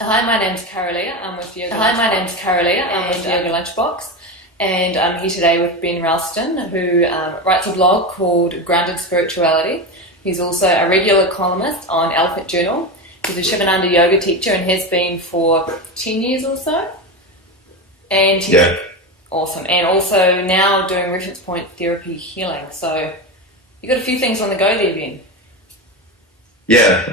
Hi, my name's Carolia. I'm with Yoga. Hi, my name's Carolia. I'm with Yoga Lunchbox, and I'm here today with Ben Ralston, who writes a blog called Grounded Spirituality. He's also a regular columnist on Elephant Journal. He's a Shivananda yoga teacher and has been for 10 years or so. And he's awesome. And also now doing reference point therapy healing. So you've got a few things on the go there, Ben. Yeah.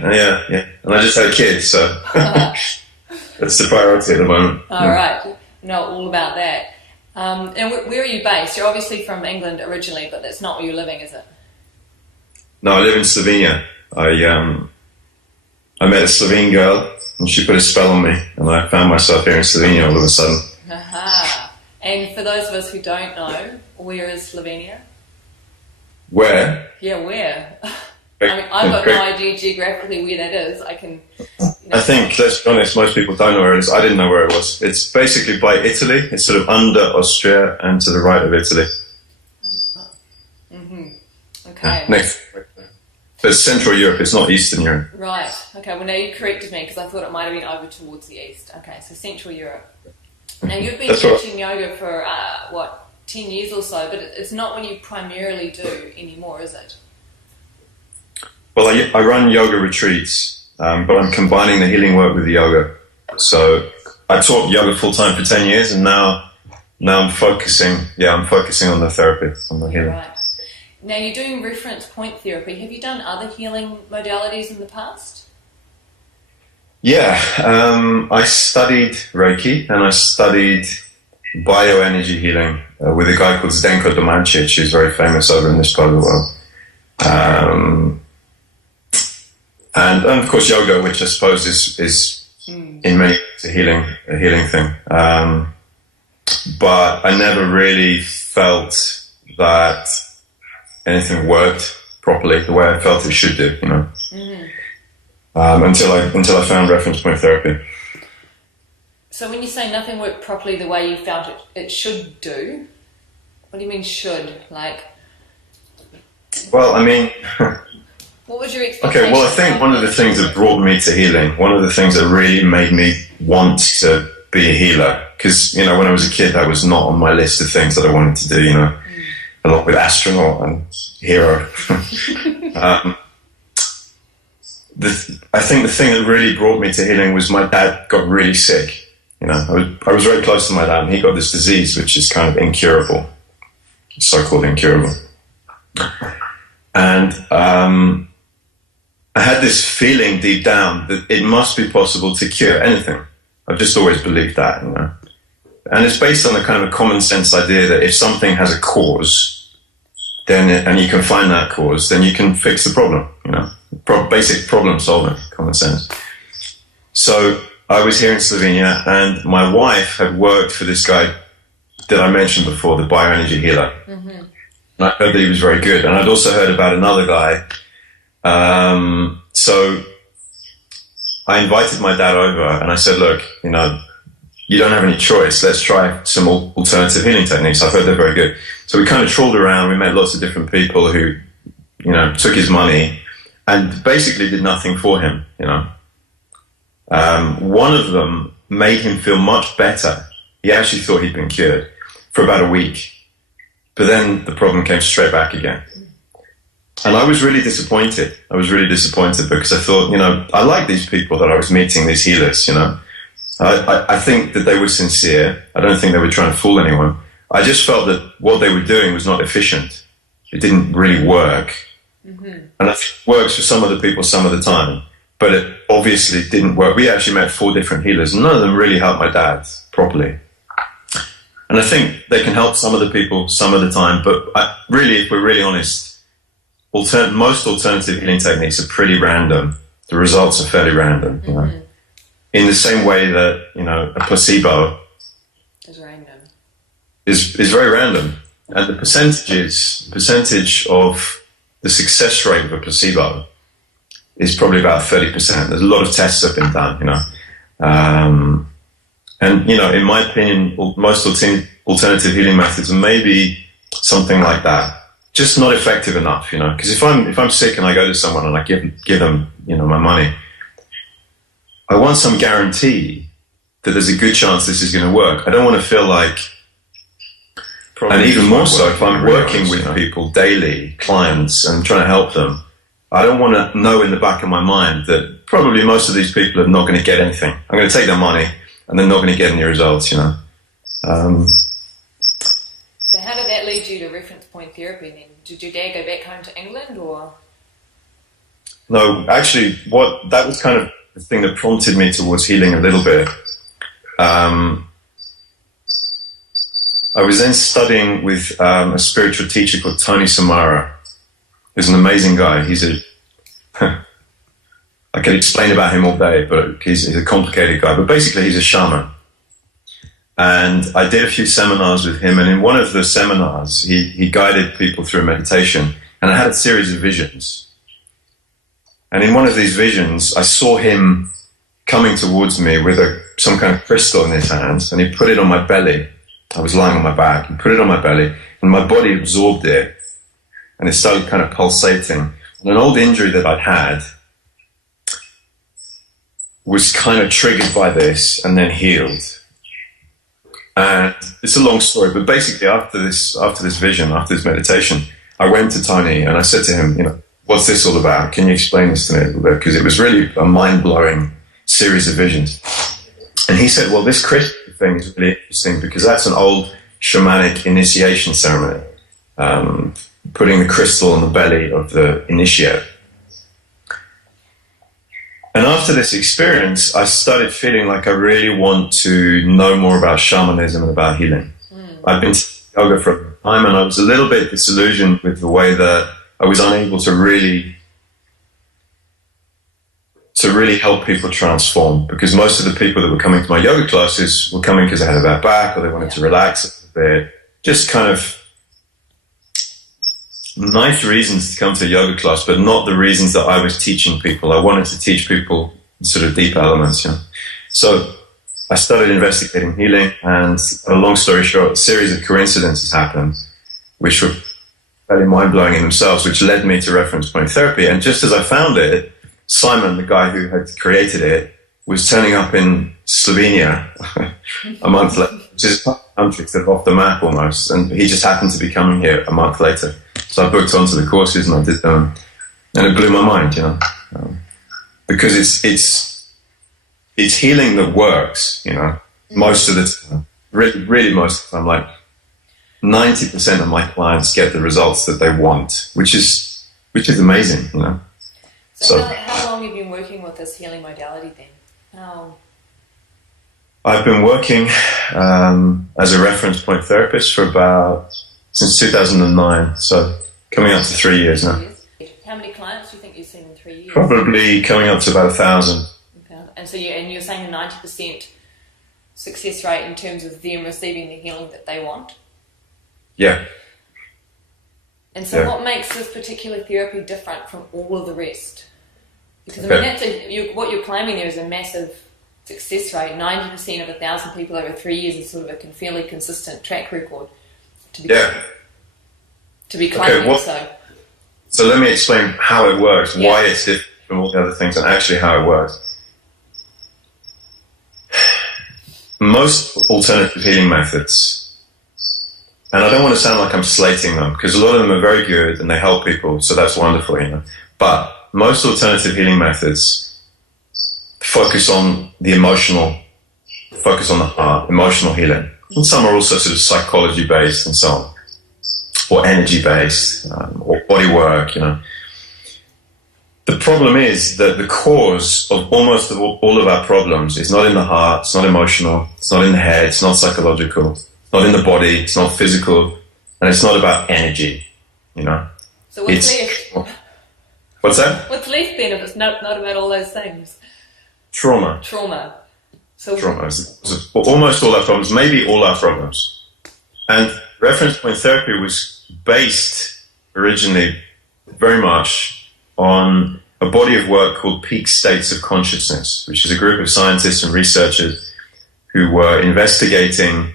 And I just had a kid, so that's the priority at the moment. All right. Know all about that. And where are you based? You're obviously from England originally, but that's not where you're living, is it? No, I live in Slovenia. I met a Slovene girl, and she put a spell on me, and I found myself here in Slovenia all of a sudden. Aha. And for those of us who don't know, where is Slovenia? Where? Yeah, where? I mean, I've got no idea geographically where that is. I can... I think, let's be honest, most people don't know where it is. I didn't know where it was. It's basically by Italy. It's sort of under Austria and to the right of Italy. Okay. Next. But it's Central Europe, it's not Eastern Europe. Right. Okay, well now you corrected me because I thought it might have been over towards the east. Okay, so Central Europe. Now you've been teaching yoga for, 10 years or so, but it's not what you primarily do anymore, is it? Well, I run yoga retreats, but I'm combining the healing work with the yoga. So I taught yoga full-time for 10 years, and now I'm focusing on the therapy, on the healing. Right. Now you're doing reference point therapy. Have you done other healing modalities in the past? Yeah, I studied Reiki, and I studied bioenergy healing with a guy called Zdenko Domancic, who's very famous over in this part of the world. And of course yoga, which I suppose is in many ways a healing thing. But I never really felt that anything worked properly the way I felt it should do, until I found reference point therapy. So when you say nothing worked properly the way you felt it should do, what do you mean should? Like? Well, I mean... What was your expectation? Okay, well, I think one of the things that brought me to healing, one of the things that really made me want to be a healer, because, when I was a kid, that was not on my list of things that I wanted to do, along with astronaut and hero. I think the thing that really brought me to healing was my dad got really sick. I was very close to my dad, and he got this disease which is kind of incurable, so-called incurable. And I had this feeling deep down that it must be possible to cure anything. I've just always believed that, And it's based on a kind of a common sense idea that if something has a cause, and you can find that cause, then you can fix the problem, Basic problem solving, common sense. So I was here in Slovenia, and my wife had worked for this guy that I mentioned before, the bioenergy healer. Mm-hmm. And I heard that he was very good. And I'd also heard about another guy. So I invited my dad over, and I said, look, you don't have any choice. Let's try some alternative healing techniques. I've heard they're very good. So we kind of trawled around. We met lots of different people who, took his money and basically did nothing for him, One of them made him feel much better. He actually thought he'd been cured for about a week. But then the problem came straight back again. And I was really disappointed. Because I thought, I like these people that I was meeting, these healers, I think that they were sincere. I don't think they were trying to fool anyone. I just felt that what they were doing was not efficient. It didn't really work. Mm-hmm. And it works for some of the people some of the time, but it obviously didn't work. We actually met 4 different healers, and none of them really helped my dad properly. And I think they can help some of the people some of the time, but really, if we're really honest, most alternative healing techniques are pretty random. The results are fairly random, Mm-hmm. In the same way that, a placebo is random. Is very random. And the percentage of the success rate of a placebo is probably about 30%. There's a lot of tests that have been done, And, in my opinion, most alternative healing methods are maybe something like that. Just not effective enough, Because if I'm sick and I go to someone and I give them, my money, I want some guarantee that there's a good chance this is going to work. I don't want to feel like, and even more so if I'm working with people daily, clients, and trying to help them, I don't want to know in the back of my mind that probably most of these people are not going to get anything. I'm going to take their money and they're not going to get any results, you know. So how did that lead you to reference point therapy then? Did your dad go back home to England or? No, actually, that was kind of the thing that prompted me towards healing a little bit. I was then studying with a spiritual teacher called Tony Samara, who's an amazing guy. I could explain about him all day, but he's a complicated guy. But basically, he's a shaman. And I did a few seminars with him, and in one of the seminars, he guided people through meditation, and I had a series of visions. And in one of these visions, I saw him coming towards me with some kind of crystal in his hands, and he put it on my belly. I was lying on my back. He put it on my belly, and my body absorbed it, and it started kind of pulsating. And an old injury that I'd had was kind of triggered by this and then healed. And it's a long story, but basically after this vision, after this meditation, I went to Tony and I said to him, you know, what's this all about? Can you explain this to me a little bit? Because it was really a mind-blowing series of visions. And he said, well, this crystal thing is really interesting because that's an old shamanic initiation ceremony, putting the crystal on the belly of the initiate. And after this experience, I started feeling like I really want to know more about shamanism and about healing. I've been to yoga for a time, and I was a little bit disillusioned with the way that I was unable to really help people transform, because most of the people that were coming to my yoga classes were coming because they had a bad back or they wanted to relax a bit. Just kind of nice reasons to come to a yoga class, but not the reasons that I was teaching people. I wanted to teach people sort of deep elements, you know. So I started investigating healing, and a long story short, a series of coincidences happened, which were fairly mind-blowing in themselves, which led me to reference point therapy. And just as I found it, Simon, the guy who had created it, was turning up in Slovenia a month later, which is a country sort of off the map almost, and he just happened to be coming here a month later. So I booked onto the courses and I did them, and it blew my mind, you know, because it's healing that works, you know, most of the time, really most of the time, like 90% of my clients get the results that they want, which is amazing, you know. So how long have you been working with this healing modality then? I've been working as a reference point therapist since 2009, so coming up to 3 years now. How many clients do you think you've seen in 3 years? Probably coming up to about 1,000. And so you're saying a 90% success rate in terms of them receiving the healing that they want? Yeah. And so what makes this particular therapy different from all of the rest? Because I mean, what you're claiming there is a massive success rate. 90% of 1,000 people over 3 years is sort of a fairly consistent track record to be claiming. So let me explain how it works, why it's different from all the other things, and actually how it works. Most alternative healing methods, and I don't want to sound like I'm slating them, because a lot of them are very good and they help people, so that's wonderful, you know. But most alternative healing methods focus on the emotional, focus on the heart, emotional healing. And some are also sort of psychology-based and so on, or energy-based, or body work, you know. The problem is that the cause of almost all of our problems is not in the heart, it's not emotional, it's not in the head, it's not psychological, it's not in the body, it's not physical, and it's not about energy, you know. So what's left? What's that? What's left then if it's not about all those things? Trauma. So trauma. Almost all our problems, maybe all our problems. And reference point therapy was based originally very much on a body of work called Peak States of Consciousness, which is a group of scientists and researchers who were investigating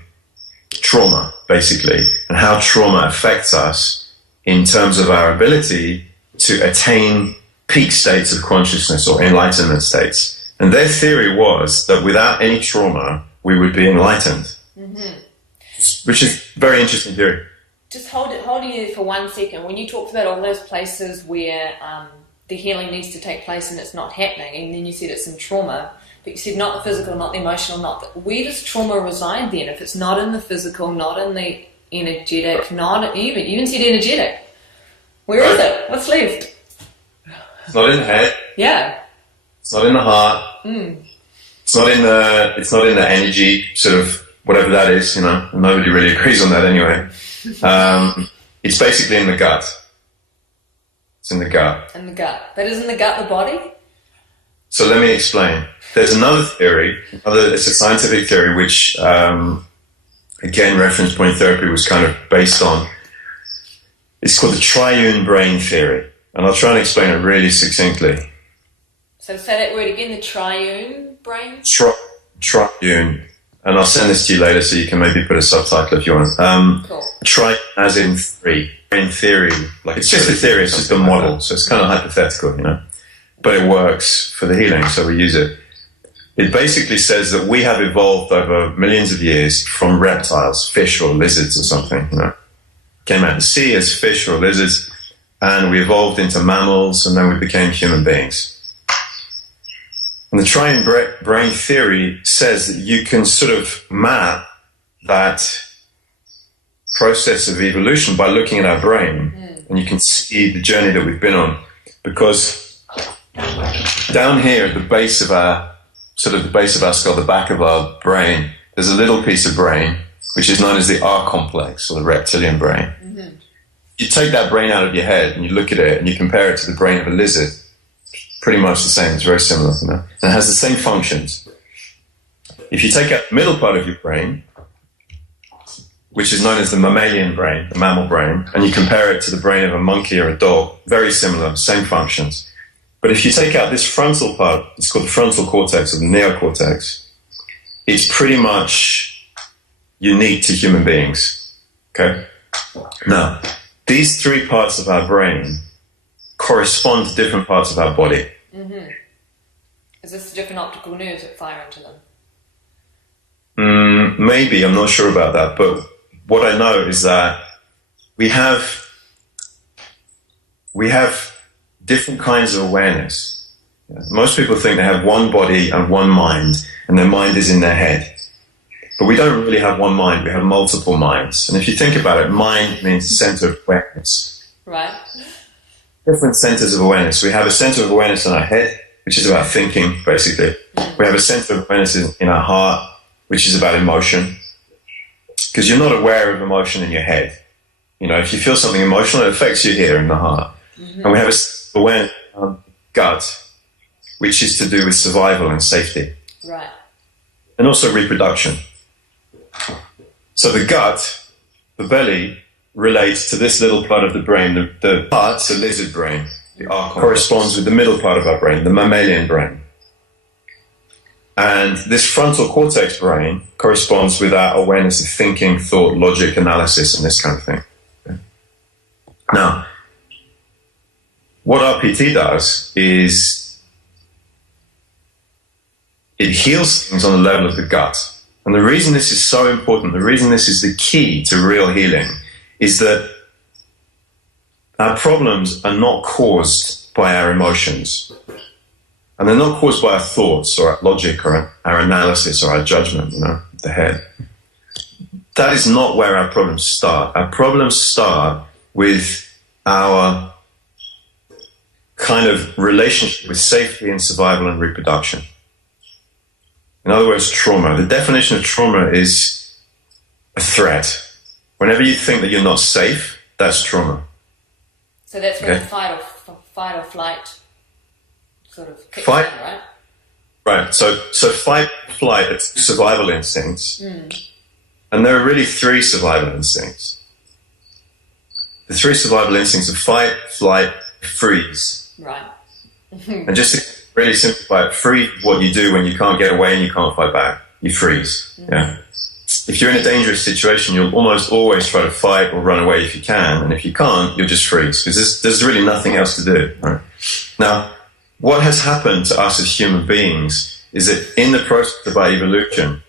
trauma, basically, and how trauma affects us in terms of our ability to attain peak states of consciousness or enlightenment states. And their theory was that without any trauma, we would be enlightened, which is very interesting theory. Just holding you for 1 second. When you talked about all those places where the healing needs to take place and it's not happening, and then you said it's in trauma, but you said not the physical, not the emotional, where does trauma reside then? If it's not in the physical, not in the energetic, not even said energetic, where is it? What's left? It's not in the head. Yeah. It's not in the heart. It's not in the energy, sort of whatever that is. Nobody really agrees on that anyway. It's basically in the gut. It's in the gut. In the gut. But isn't the gut the body? So let me explain. There's another theory. It's a scientific theory which, again, reference point therapy was kind of based on. It's called the triune brain theory. And I'll try and explain it really succinctly. So say that word again, the triune brain? Triune. And I'll send this to you later so you can maybe put a subtitle if you want. Cool. Triune as in three. In theory, like it's just a theory, it's just a model. So it's kind of hypothetical, But it works for the healing, so we use it. It basically says that we have evolved over millions of years from reptiles, fish or lizards or something, Came out of the sea as fish or lizards, and we evolved into mammals, and then we became human beings. And the triune brain theory says that you can sort of map that process of evolution by looking at our brain, and you can see the journey that we've been on. Because down here at the base of our skull, the back of our brain, there's a little piece of brain, which is known as the R complex, or the reptilian brain. You take that brain out of your head and you look at it and you compare it to the brain of a lizard. Pretty much the same, it's very similar, and it has the same functions. If you take out the middle part of your brain, which is known as the mammalian brain, the mammal brain, and you compare it to the brain of a monkey or a dog, very similar, same functions. But if you take out this frontal part, it's called the frontal cortex or the neocortex, it's pretty much unique to human beings. Okay? Now, these three parts of our brain correspond to different parts of our body. Is this different optical nerves that fire into them? Maybe, I'm not sure about that, but what I know is that we have different kinds of awareness. Most people think they have one body and one mind, and their mind is in their head. But we don't really have one mind, we have multiple minds. And if you think about it, mind means center of awareness. Right. Different centers of awareness. We have a center of awareness in our head, which is about thinking, basically. We have a center of awareness in our heart, which is about emotion. Because you're not aware of emotion in your head. If you feel something emotional, it affects you here in the heart. And we have a awareness in our gut, which is to do with survival and safety. Right. And also reproduction. So the gut, the belly, relates to this little part of the brain. The heart's a lizard brain. The R corresponds with the middle part of our brain, the mammalian brain. And this frontal cortex brain corresponds with our awareness of thinking, thought, logic, analysis, and this kind of thing. Okay. Now, what RPT does is it heals things on the level of the gut. And the reason this is so important, the reason this is the key to real healing, is that our problems are not caused by our emotions. And they're not caused by our thoughts or our logic or our analysis or our judgment, the head. That is not where our problems start. Our problems start with our kind of relationship with safety and survival and reproduction. In other words, trauma. The definition of trauma is a threat. Whenever you think that you're not safe, that's trauma. So that's where the fight or flight sort of kicks in, right? Right. So fight, flight, it's survival instincts. And there are really three survival instincts. The three survival instincts are fight, flight, freeze. Right. And just to really simplify it, freeze what you do when you can't get away and you can't fight back. You freeze. Yeah. If you're in a dangerous situation, you'll almost always try to fight or run away if you can. And if you can't, you'll just freeze because there's really nothing else to do. Right? Now, what has happened to us as human beings is that in the process of our evolution,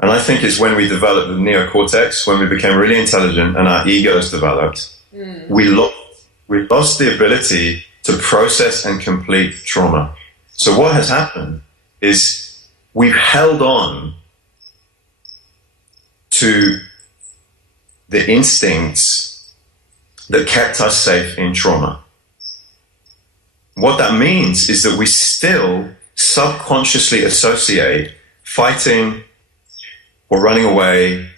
and I think it's when we developed the neocortex, when we became really intelligent and our egos developed, we lost the ability to process and complete trauma. So what has happened is we've held on to the instincts that kept us safe in trauma. What that means is that we still subconsciously associate fighting or running away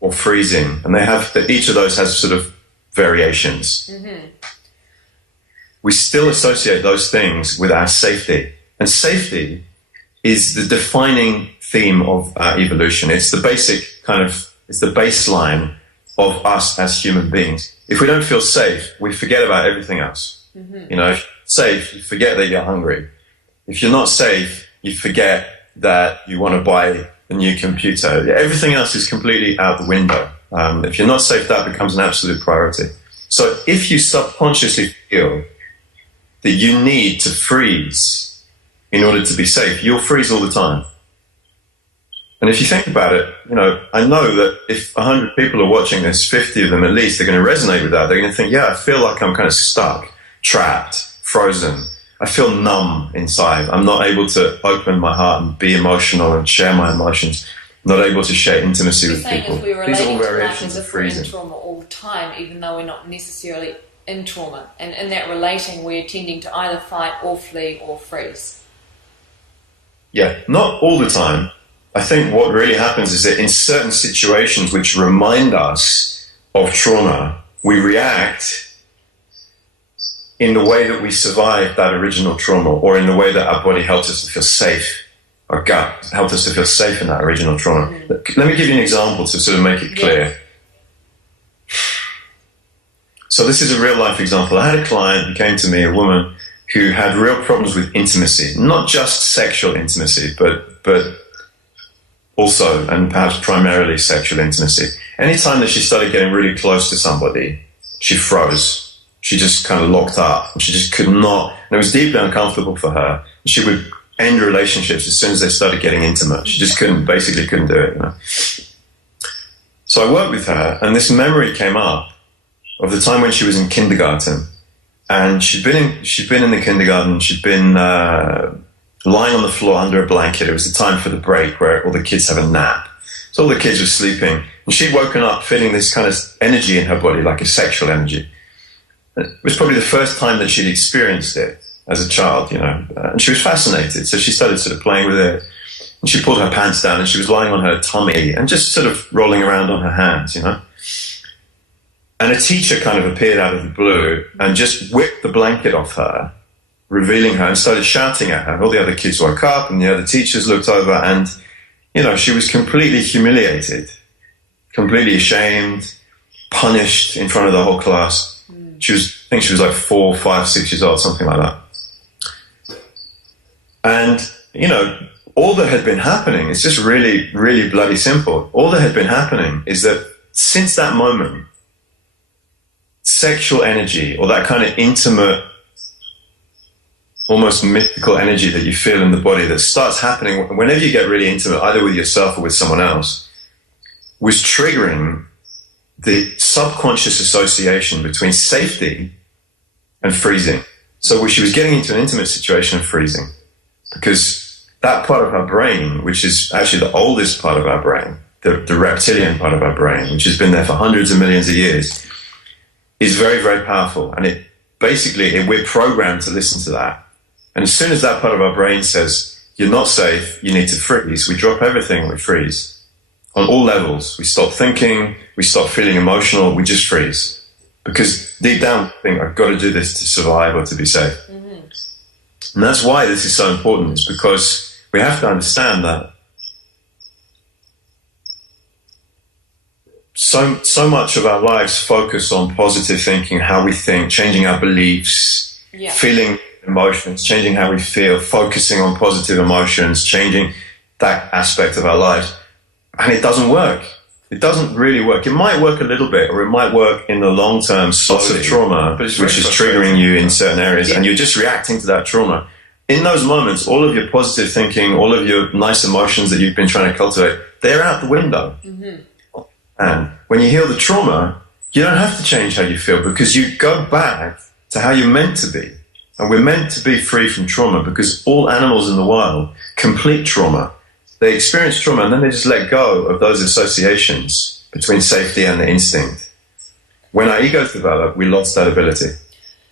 or freezing. And each of those has sort of variations. Mm-hmm. We still associate those things with our safety. And safety is the defining theme of our evolution. It's the basic it's the baseline of us as human beings. If we don't feel safe, we forget about everything else. Mm-hmm. If you're safe, you forget that you're hungry. If you're not safe, you forget that you want to buy a new computer. Everything else is completely out the window. If you're not safe, that becomes an absolute priority. So if you subconsciously feel that you need to freeze in order to be safe, you'll freeze all the time. And if you think about it, I know that if 100 people are watching this, 50 of them at least are going to resonate with that. They're going to think, yeah, I feel like I'm kind of stuck, trapped, frozen. I feel numb inside. I'm not able to open my heart and be emotional and share my emotions. I'm not able to share intimacy with people. These are all variations of freezing. We're in trauma all the time, even though we're not necessarily in trauma. And in that relating, we're tending to either fight or flee or freeze. Yeah, not all the time. I think what really happens is that in certain situations which remind us of trauma, we react in the way that we survived that original trauma, or in the way that our body helped us to feel safe. Our gut helped us to feel safe in that original trauma. Mm-hmm. Let me give you an example to sort of make it clear. Yeah. So this is a real life example. I had a client who came to me, a woman who had real problems with intimacy, not just sexual intimacy, but also, and perhaps primarily, sexual intimacy. Anytime that she started getting really close to somebody, she froze. She just kind of locked up. She just could not, and it was deeply uncomfortable for her. She would end relationships as soon as they started getting intimate. She just basically couldn't do it. So I worked with her, and this memory came up of the time when she was in kindergarten. And she'd been in the kindergarten. She'd been lying on the floor under a blanket. It was the time for the break where all the kids have a nap. So all the kids were sleeping. And she'd woken up feeling this kind of energy in her body, like a sexual energy. It was probably the first time that she'd experienced it as a child, and she was fascinated. So she started sort of playing with it. And she pulled her pants down and she was lying on her tummy and just sort of rolling around on her hands, And a teacher kind of appeared out of the blue and just whipped the blanket off her, revealing her, and started shouting at her. All the other kids woke up and the other teachers looked over, and, she was completely humiliated, completely ashamed, punished in front of the whole class. I think she was like 4, 5, 6 years old, something like that. And, all that had been happening, it's just really, really bloody simple. All that had been happening is that since that moment, sexual energy, or that kind of intimate, almost mythical energy that you feel in the body that starts happening whenever you get really intimate, either with yourself or with someone else, was triggering the subconscious association between safety and freezing. So she was getting into an intimate situation of freezing, because that part of her brain, which is actually the oldest part of our brain, the reptilian part of our brain, which has been there for hundreds of millions of years, is very, very powerful. And we're programmed to listen to that. And as soon as that part of our brain says, you're not safe, you need to freeze, we drop everything and we freeze. On all levels. We stop thinking, we stop feeling emotional, we just freeze. Because deep down, we think, I've got to do this to survive or to be safe. Mm-hmm. And that's why this is so important. It's because we have to understand that so much of our lives focus on positive thinking, how we think, changing our beliefs, feeling emotions, changing how we feel, focusing on positive emotions, changing that aspect of our lives. And it doesn't work. It doesn't really work. It might work a little bit, or it might work in the long term, lots of trauma, which is triggering you in certain areas, and you're just reacting to that trauma. in those moments, all of your positive thinking, all of your nice emotions that you've been trying to cultivate, they're out the window. And when you heal the trauma, you don't have to change how you feel, because you go back to how you're meant to be. And we're meant to be free from trauma, because all animals in the wild complete trauma. They experience trauma and then they just let go of those associations between safety and the instinct. When our egos develop, we lost that ability.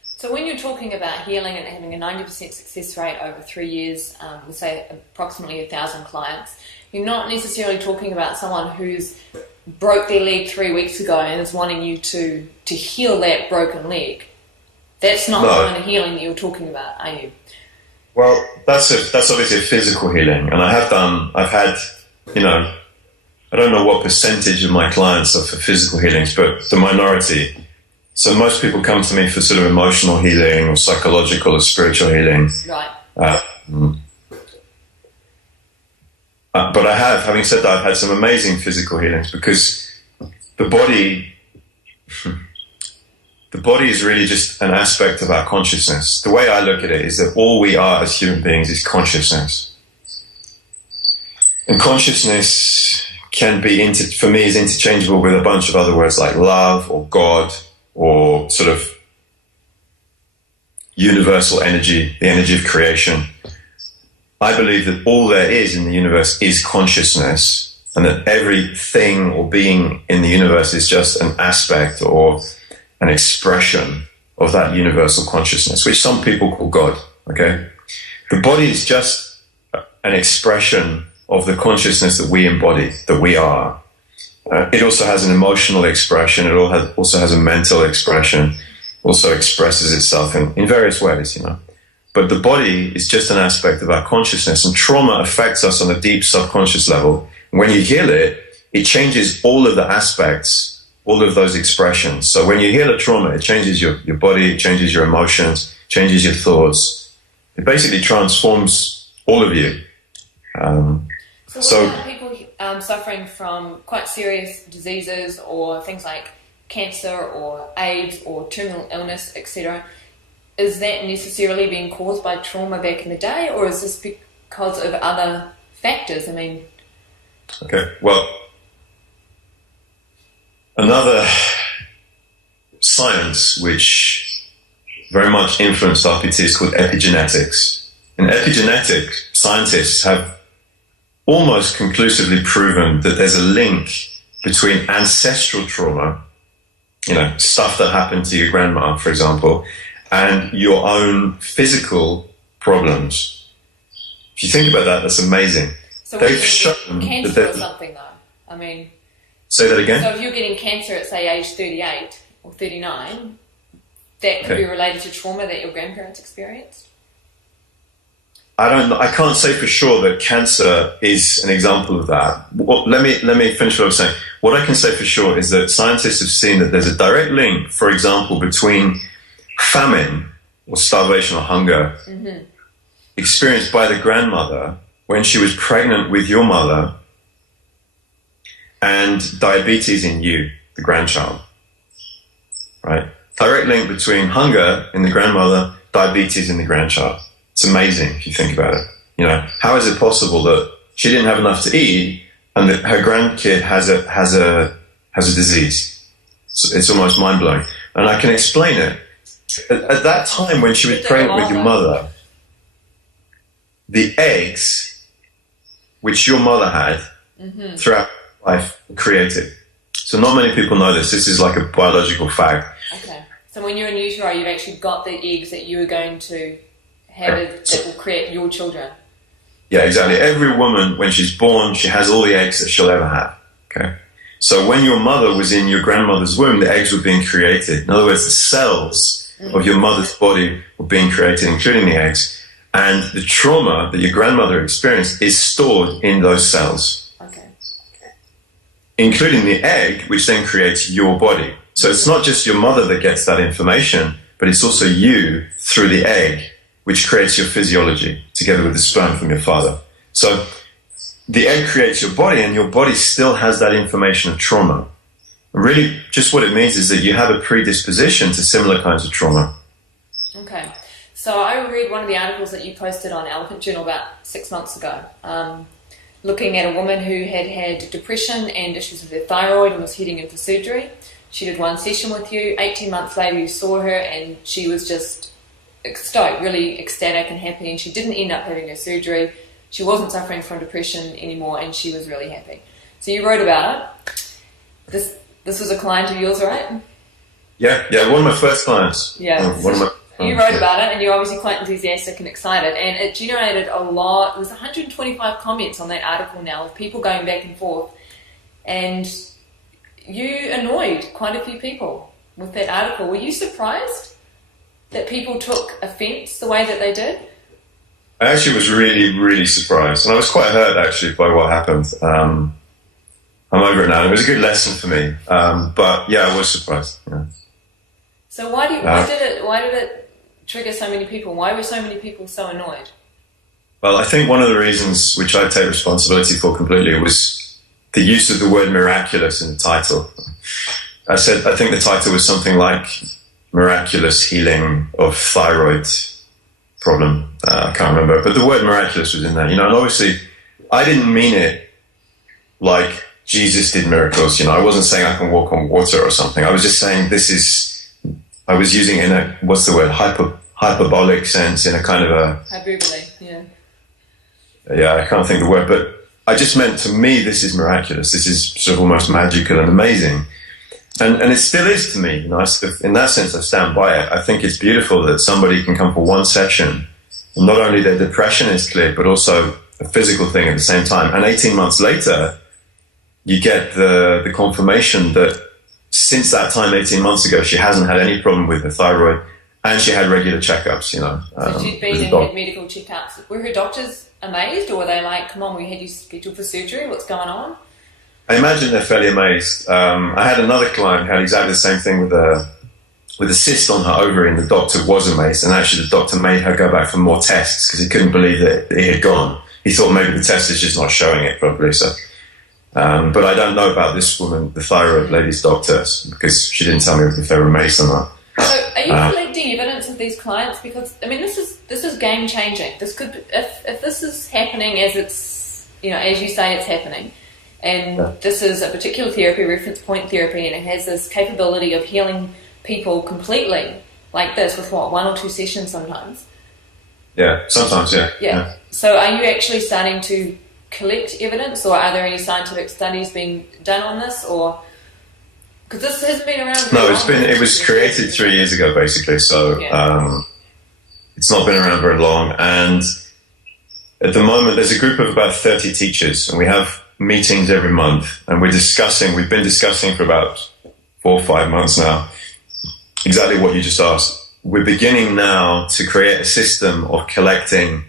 So when you're talking about healing and having a 90% success rate over 3 years, we say approximately 1,000 clients, you're not necessarily talking about someone who's broke their leg 3 weeks ago and is wanting you to heal that broken leg. That's not the kind of healing that you're talking about, are you? Well, that's obviously a physical healing, and I've had, you know, I don't know what percentage of my clients are for physical healings, but the minority. So most people come to me for sort of emotional healing or psychological or spiritual healing. Right. But having said that, I've had some amazing physical healings, because the body is really just an aspect of our consciousness. The way I look at it is that all we are as human beings is consciousness. And consciousness can be, for me, is interchangeable with a bunch of other words like love or God or sort of universal energy, the energy of creation. I believe that all there is in the universe is consciousness, and that everything or being in the universe is just an aspect or an expression of that universal consciousness, which some people call God, okay? The body is just an expression of the consciousness that we embody, that we are. It also has an emotional expression. It also has a mental expression, also expresses itself in various ways, you know. But the body is just an aspect of our consciousness, and trauma affects us on a deep subconscious level. When you heal it, it changes all of the aspects, all of those expressions. So when you heal a trauma, it changes your body, it changes your emotions, changes your thoughts. It basically transforms all of you. So what about people suffering from quite serious diseases or things like cancer or AIDS or terminal illness, etc.? Is that necessarily being caused by trauma back in the day, or is this because of other factors? I mean... Okay, well, another science which very much influenced RPT is called epigenetics. And epigenetic scientists have almost conclusively proven that there's a link between ancestral trauma, you know, stuff that happened to your grandma, for example, and your own physical problems. If you think about that, that's amazing. So they've shown cancer or something, though. I mean, say that again. So if you're getting cancer at, say, age 38 or 39, that could be related to trauma that your grandparents experienced. I can't say for sure that cancer is an example of that. Well, let me finish what I was saying. What I can say for sure is that scientists have seen that there's a direct link, for example, between famine or starvation or hunger experienced by the grandmother when she was pregnant with your mother and diabetes in you, the grandchild, right? Direct link between hunger in the grandmother, diabetes in the grandchild. It's amazing if you think about it. You know, how is it possible that she didn't have enough to eat and that her grandkid has a disease? It's almost mind blowing, and I can explain it. At that time when she was pregnant with your mother, the eggs which your mother had throughout life were created. So not many people know this. This is like a biological fact. Okay. So when you're in utero, you've actually got the eggs that you are going to have that will create your children. Yeah, exactly. Every woman, when she's born, she has all the eggs that she'll ever have. Okay. So when your mother was in your grandmother's womb, the eggs were being created. In other words, the cells of your mother's body were being created, including the eggs. And the trauma that your grandmother experienced is stored in those cells. Okay. Including the egg, which then creates your body. So it's not just your mother that gets that information, but it's also you through the egg, which creates your physiology together with the sperm from your father. So the egg creates your body, and your body still has that information of trauma. Really, just what it means is that you have a predisposition to similar kinds of trauma. Okay. So I read one of the articles that you posted on Elephant Journal about 6 months ago, looking at a woman who had had depression and issues with her thyroid and was heading into surgery. She did one session with you. 18 months later, you saw her, and she was just stoked, really ecstatic and happy, and she didn't end up having her surgery. She wasn't suffering from depression anymore, and she was really happy. So you wrote about it. This was a client of yours, right? Yeah, one of my first clients. Yeah. You wrote about it, and you're obviously quite enthusiastic and excited, and it generated a lot. There was 125 comments on that article now, of people going back and forth, and you annoyed quite a few people with that article. Were you surprised that people took offence the way that they did? I actually was really, really surprised, and I was quite hurt actually by what happened. I'm over it now. It was a good lesson for me, but yeah, I was surprised. Yeah. So why did it trigger so many people? Why were so many people so annoyed? Well, I think one of the reasons, which I take responsibility for completely, was the use of the word miraculous in the title. I think the title was something like Miraculous Healing of Thyroid Problem. I can't remember, but the word miraculous was in there, and obviously I didn't mean it like Jesus did miracles, I wasn't saying I can walk on water or something. I was just saying I was using it in a, what's the word, hyperbolic sense, in a kind of a... Hyperbole, yeah. Yeah, I can't think of the word, but I just meant, to me, this is miraculous. This is sort of almost magical and amazing. And it still is to me. In that sense, I stand by it. I think it's beautiful that somebody can come for one session, and not only their depression is cleared, but also a physical thing at the same time. And 18 months later, you get the confirmation that since that time, 18 months ago, she hasn't had any problem with the thyroid, and she had regular checkups, So she'd been and had medical checkups. Were her doctors amazed, or were they like, come on, we had you scheduled for surgery, what's going on? I imagine they're fairly amazed. I had another client who had exactly the same thing with a cyst on her ovary, and the doctor was amazed, and actually the doctor made her go back for more tests because he couldn't believe that it had gone. He thought maybe the test is just not showing it properly, so... but I don't know about this woman, the thyroid lady's doctor, because she didn't tell me if they were amazed or not. So are you collecting evidence of these clients? Because, this is game changing. This could, if this is happening as it's, as you say it's happening, and this is a particular therapy, reference point therapy, and it has this capability of healing people completely, like this, with one or two sessions sometimes? Yeah, sometimes, yeah. Yeah. So are you actually starting to collect evidence, or are there any scientific studies being done on this, or because this hasn't been around? No, it was created 3 years ago, basically. So it's not been around very long, and at the moment there's a group of about 30 teachers, and we have meetings every month, and we've been discussing for about 4 or 5 months now exactly what you just asked. We're beginning now to create a system of collecting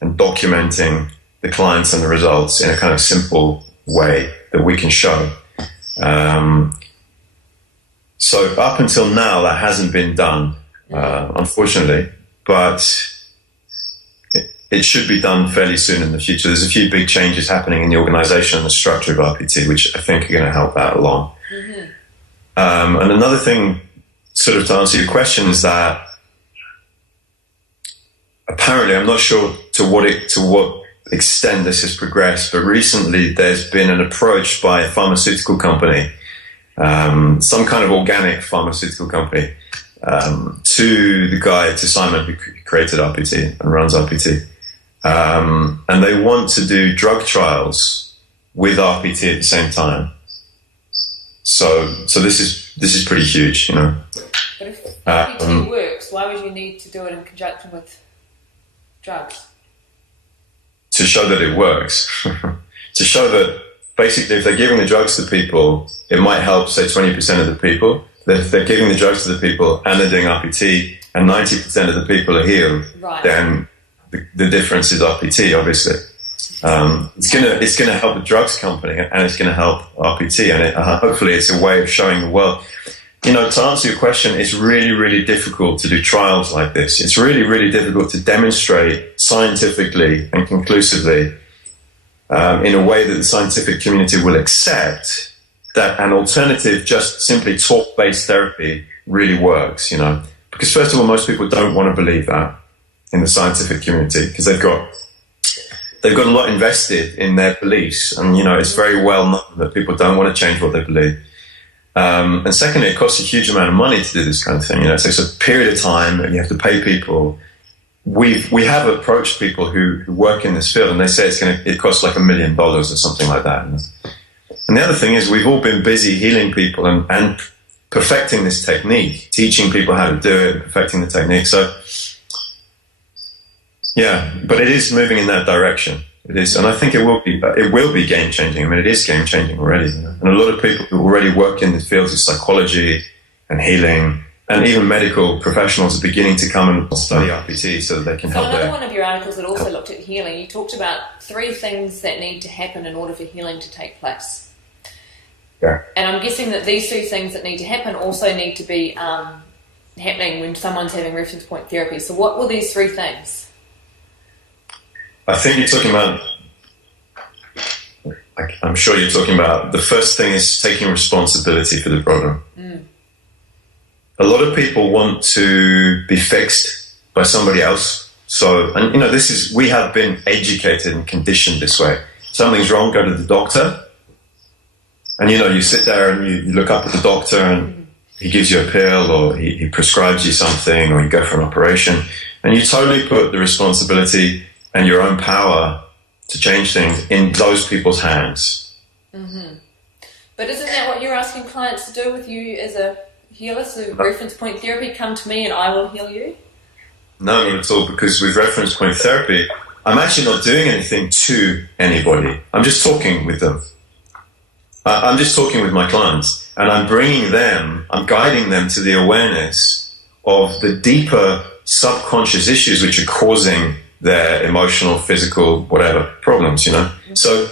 and documenting the clients and the results in a kind of simple way that we can show. So up until now, that hasn't been done, unfortunately, but it should be done fairly soon in the future. There's a few big changes happening in the organization and the structure of RPT, which I think are going to help that along. Mm-hmm. And another thing, sort of to answer your question, is that apparently, I'm not sure to what extent this has progressed, but recently there's been an approach by a pharmaceutical company, some kind of organic pharmaceutical company, to Simon, who created RPT and runs RPT, and they want to do drug trials with RPT at the same time. So this is pretty huge, But if RPT works, why would you need to do it in conjunction with drugs? To show that it works. To show that basically if they're giving the drugs to people, it might help, say, 20% of the people. If they're giving the drugs to the people and they're doing RPT and 90% of the people are healed, then the difference is RPT, obviously. It's gonna help the drugs company, and it's gonna help RPT, and hopefully it's a way of showing the world. To answer your question, it's really, really difficult to do trials like this. It's really, really difficult to demonstrate scientifically and conclusively, in a way that the scientific community will accept, that an alternative, just simply talk-based therapy really works, Because first of all, most people don't want to believe that. in the scientific community because they've got a lot invested in their beliefs, and it's very well known that people don't want to change what they believe. And secondly, it costs a huge amount of money to do this kind of thing. It takes a period of time, and you have to pay people. We have approached people who work in this field, and they say it costs like $1 million or something like that. And the other thing is, we've all been busy healing people and perfecting this technique, teaching people how to do it, perfecting the technique. So, yeah, but it is moving in that direction. It is, and I think it will be game changing. I mean, it is game changing already. And a lot of people who already work in the fields of psychology and healing, and even medical professionals, are beginning to come and study RPT so that they can help. Another one of your articles that also looked at healing, you talked about 3 things that need to happen in order for healing to take place. Yeah. And I'm guessing that these 3 things that need to happen also need to be happening when someone's having reference point therapy. So what were these 3 things? I think you're talking about, I'm sure you're talking about, the first thing is taking responsibility for the problem. A lot of people want to be fixed by somebody else. So, and we have been educated and conditioned this way. Something's wrong, go to the doctor. And you sit there and you look up at the doctor and he gives you a pill, or he prescribes you something, or you go for an operation. And you totally put the responsibility and your own power to change things in those people's hands. Mm-hmm. But isn't that what you're asking clients to do with you as a healer? So reference point therapy, come to me and I will heal you? No, not at all, because with reference point therapy, I'm actually not doing anything to anybody. I'm just talking with them. I'm just talking with my clients, and I'm guiding them to the awareness of the deeper subconscious issues which are causing their emotional, physical, whatever problems, So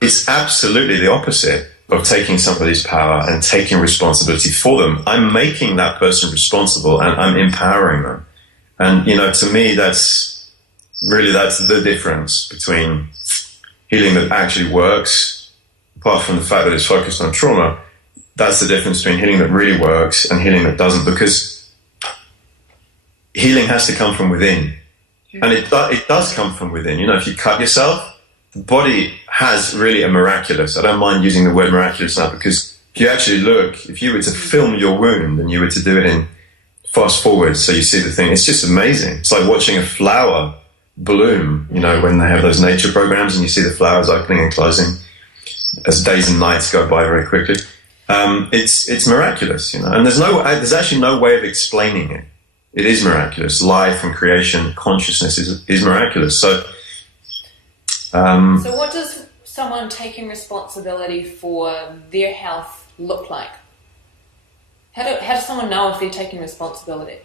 it's absolutely the opposite of taking somebody's power and taking responsibility for them. I'm making that person responsible, and I'm empowering them. And, to me, that's the difference between healing that actually works, apart from the fact that it's focused on trauma. That's the difference between healing that really works and healing that doesn't, because healing has to come from within. And it does come from within. If you cut yourself, the body has really a miraculous. I don't mind using the word miraculous now, because if you actually look, if you were to film your wound and you were to do it in fast forward so you see the thing, it's just amazing. It's like watching a flower bloom, when they have those nature programs and you see the flowers opening and closing as days and nights go by very quickly. It's miraculous, and there's actually no way of explaining it. It is miraculous. Life and creation, consciousness is miraculous. So what does someone taking responsibility for their health look like? How does someone know if they're taking responsibility?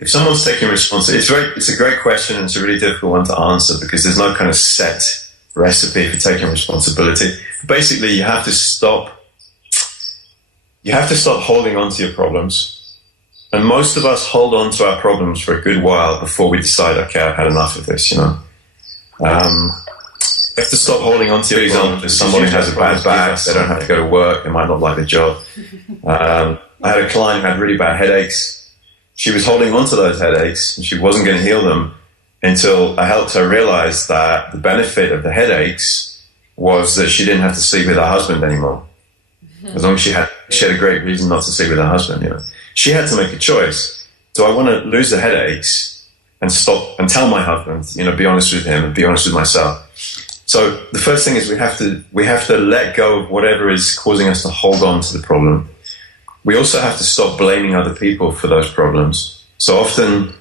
If someone's taking responsibility, it's a great question, and it's a really difficult one to answer, because there's no kind of set recipe for taking responsibility. Basically, you have to stop holding on to your problems. And most of us hold on to our problems for a good while before we decide, okay, I've had enough of this, You have to stop holding on to your example. If somebody has a bad back, they don't have to go to work, they might not like the job. I had a client who had really bad headaches. She was holding on to those headaches, and she wasn't going to heal them until I helped her realize that the benefit of the headaches was that she didn't have to sleep with her husband anymore. As long as she had a great reason not to sleep with her husband, She had to make a choice. Do I want to lose the headaches and stop and tell my husband, be honest with him and be honest with myself? So the first thing is we have to let go of whatever is causing us to hold on to the problem. We also have to stop blaming other people for those problems. So often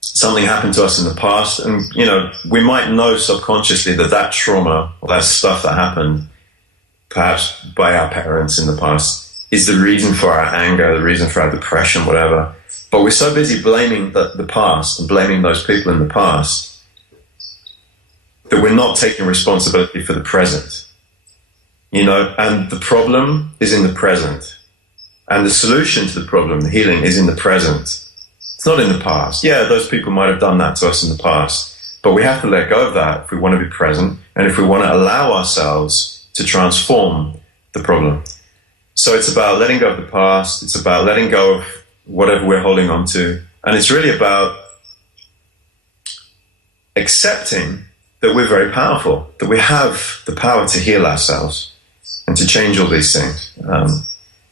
something happened to us in the past, and we might know subconsciously that trauma or that stuff that happened perhaps by our parents in the past is the reason for our anger, the reason for our depression, whatever. But we're so busy blaming the past and blaming those people in the past that we're not taking responsibility for the present. And the problem is in the present. And the solution to the problem, the healing, is in the present. It's not in the past. Yeah, those people might have done that to us in the past, but we have to let go of that if we want to be present and if we want to allow ourselves to transform the problem. So it's about letting go of the past. It's about letting go of whatever we're holding on to. And it's really about accepting that we're very powerful, that we have the power to heal ourselves and to change all these things.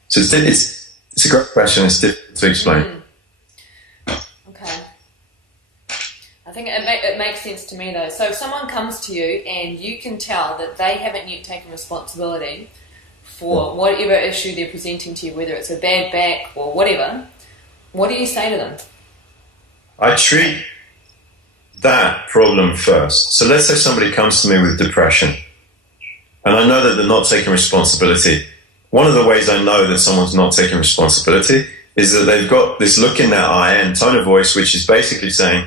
So it's a great question. It's difficult to explain. Okay. I think it makes sense to me, though. So if someone comes to you and you can tell that they haven't yet taken responsibility for whatever issue they're presenting to you, whether it's a bad back or whatever, what do you say to them? I treat that problem first. So let's say somebody comes to me with depression, and I know that they're not taking responsibility. One of the ways I know that someone's not taking responsibility is that they've got this look in their eye and tone of voice which is basically saying,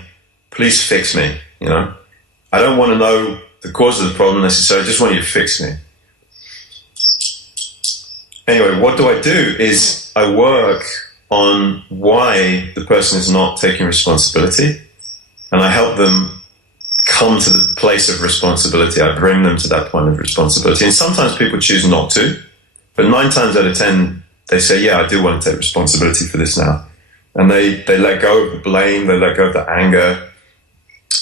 please fix me, you know. I don't want to know the cause of the problem necessarily, I just want you to fix me. Anyway, what do? Is I work on why the person is not taking responsibility, and I help them come to the place of responsibility. I bring them to that point of responsibility. And sometimes people choose not to, but 9 times out of 10, they say, yeah, I do want to take responsibility for this now. And they let go of the blame, they let go of the anger,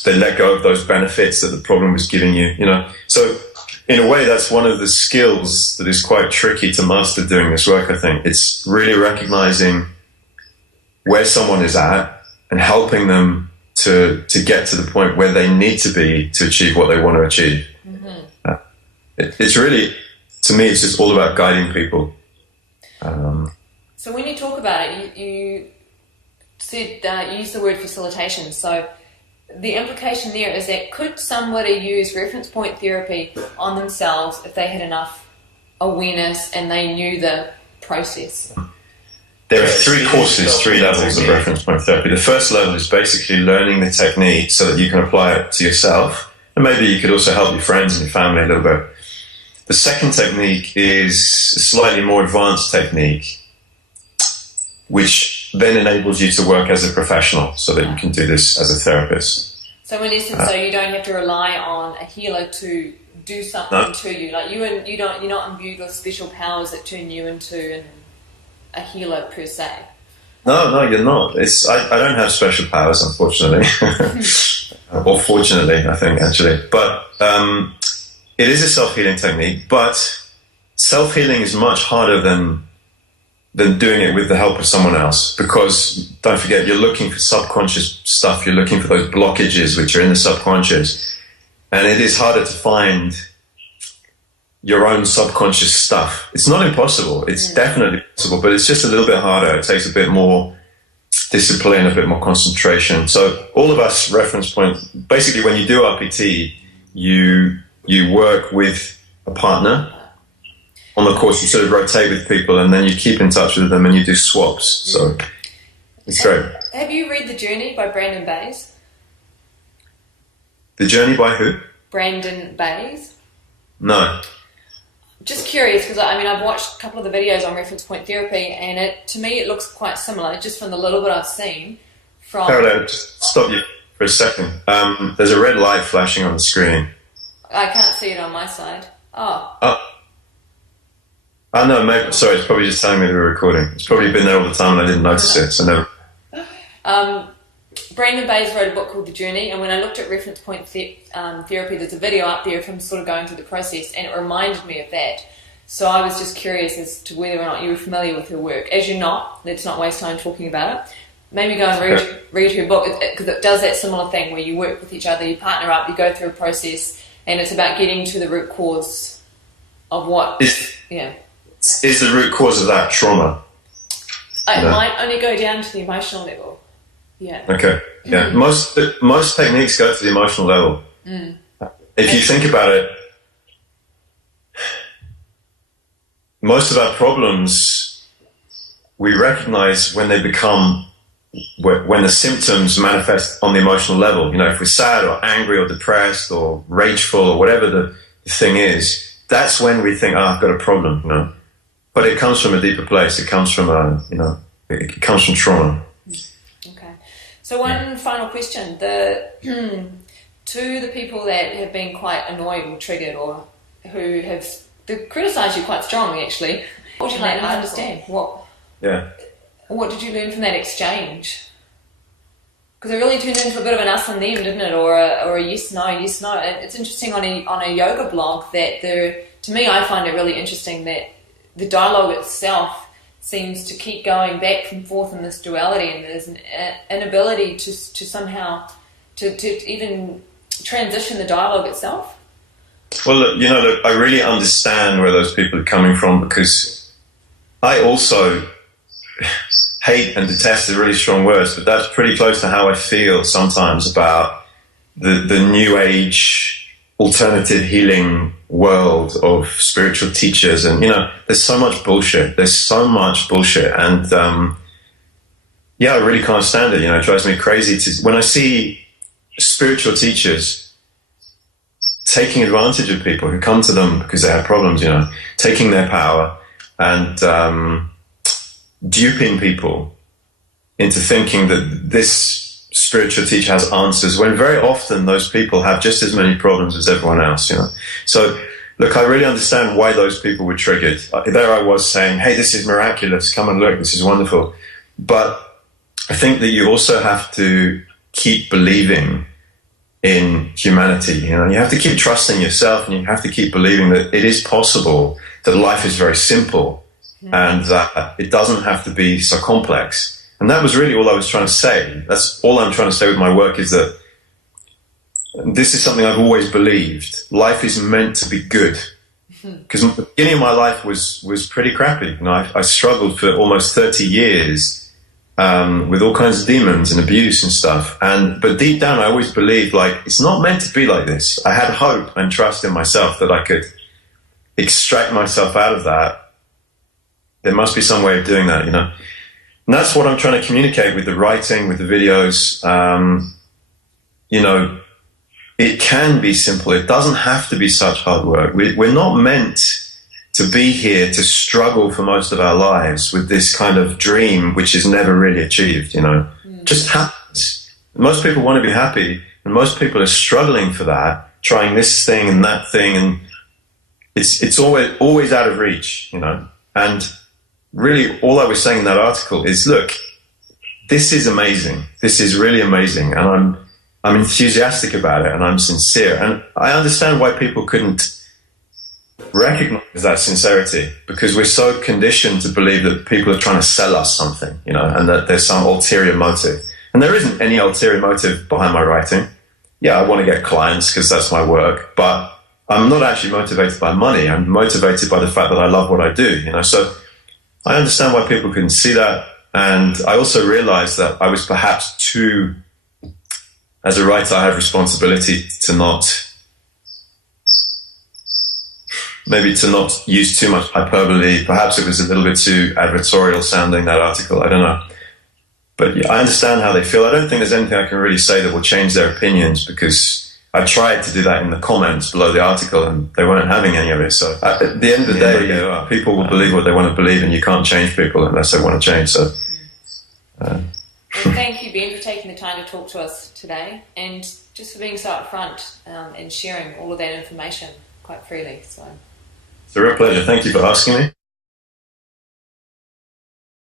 they let go of those benefits that the problem was giving you, you know. So in a way, that's one of the skills that is quite tricky to master doing this work, I think. It's really recognizing where someone is at and helping them to get to the point where they need to be to achieve what they want to achieve. Mm-hmm. It's really, to me, it's just all about guiding people. So when you talk about it, you said you used the word facilitation. So the implication there is that could somebody use reference point therapy on themselves if they had enough awareness and they knew the process? There are 3 courses, 3 levels of reference point therapy. The first level is basically learning the technique so that you can apply it to yourself. And maybe you could also help your friends and your family a little bit. The second technique is a slightly more advanced technique, which then enables you to work as a professional so that you can do this as a therapist. So in essence, so you don't have to rely on a healer to do something to you. Like you're not imbued with special powers that turn you into a healer per se. No, you're not. I don't have special powers, unfortunately, or fortunately, I think actually. But it is a self-healing technique. But self-healing is much harder than doing it with the help of someone else, because don't forget, you're looking for subconscious stuff. You're looking for those blockages which are in the subconscious, and it is harder to find your own subconscious stuff. It's not impossible. It's definitely possible, but it's just a little bit harder. It takes a bit more discipline, a bit more concentration. So all of us reference point, basically when you do RPT, you work with a partner. On the course, you sort of rotate with people and then you keep in touch with them and you do swaps. So it's great. Have you read The Journey by Brandon Bayes? The Journey by who? Brandon Bayes. No. Just curious, because I've watched a couple of the videos on reference point therapy, and to me it looks quite similar, just from the little bit I've seen. Caroline, just stop you for a second. There's a red light flashing on the screen. I can't see it on my side. Oh. Oh no, maybe, sorry, it's probably just telling me they were recording. It's probably been there all the time and I didn't notice it, so never. Brandon Bayes wrote a book called The Journey, and when I looked at reference point therapy, there's a video up there of him sort of going through the process, and it reminded me of that. So I was just curious as to whether or not you were familiar with her work. As you're not, let's not waste time talking about it. Maybe go and read her book, because it does that similar thing where you work with each other, you partner up, you go through a process, and it's about getting to the root cause of what... Is the root cause of that trauma? It might only go down to the emotional level. Yeah. Okay. Yeah. Most techniques go to the emotional level. If you think about it, most of our problems we recognize when they become, when the symptoms manifest on the emotional level. You know, if we're sad or angry or depressed or rageful or whatever the thing is, that's when we think, I've got a problem, you know. But it comes from a deeper place. It comes from it comes from trauma. Okay. So one final question: to the people that have been quite annoyed or triggered, or who have criticised you quite strongly, actually, What did you learn? I understand. What did you learn from that exchange? Because it really turned into a bit of an us and them, didn't it? Or a yes no. It's interesting on a yoga blog that to me, I find it really interesting that the dialogue itself seems to keep going back and forth in this duality, and there's an inability to somehow to even transition the dialogue itself. Well, look, I really understand where those people are coming from, because I also hate and detest are really strong words, but that's pretty close to how I feel sometimes about the new age alternative healing world of spiritual teachers. And, there's so much bullshit. And, I really can't stand it. It drives me crazy when I see spiritual teachers taking advantage of people who come to them because they have problems, taking their power and duping people into thinking that this spiritual teacher has answers, when very often those people have just as many problems as everyone else, So, look, I really understand why those people were triggered. There I was saying, hey, this is miraculous, come and look, this is wonderful. But I think that you also have to keep believing in humanity. You have to keep trusting yourself, and you have to keep believing that it is possible, that life is very simple, and that it doesn't have to be so complex. And that was really all I was trying to say. That's all I'm trying to say with my work, is that this is something I've always believed. Life is meant to be good. Because the beginning of my life was pretty crappy. I struggled for almost 30 years with all kinds of demons and abuse and stuff. But deep down, I always believed, it's not meant to be like this. I had hope and trust in myself that I could extract myself out of that. There must be some way of doing that, And that's what I'm trying to communicate with the writing, with the videos. It can be simple. It doesn't have to be such hard work. We're not meant to be here to struggle for most of our lives with this kind of dream, which is never really achieved, Just happens. Most people want to be happy, and most people are struggling for that, trying this thing and that thing, and it's always out of reach, And really, all I was saying in that article is, look, this is amazing. This is really amazing, and I'm enthusiastic about it, and I'm sincere. And I understand why people couldn't recognize that sincerity, because we're so conditioned to believe that people are trying to sell us something, and that there's some ulterior motive. And there isn't any ulterior motive behind my writing. Yeah, I want to get clients because that's my work, but I'm not actually motivated by money. I'm motivated by the fact that I love what I do, So I understand why people couldn't see that. And I also realized that I was perhaps too, as a writer, I have responsibility to not use too much hyperbole. Perhaps it was a little bit too advertorial sounding, that article. I don't know. But yeah, I understand how they feel. I don't think there's anything I can really say that will change their opinions, because I tried to do that in the comments below the article and they weren't having any of it. So at the end of the day, people will believe what they want to believe, and you can't change people unless they want to change. So, well, thank you, Ben, for taking the time to talk to us today, and just for being so upfront and sharing all of that information quite freely. So, it's a real pleasure. Thank you for asking me.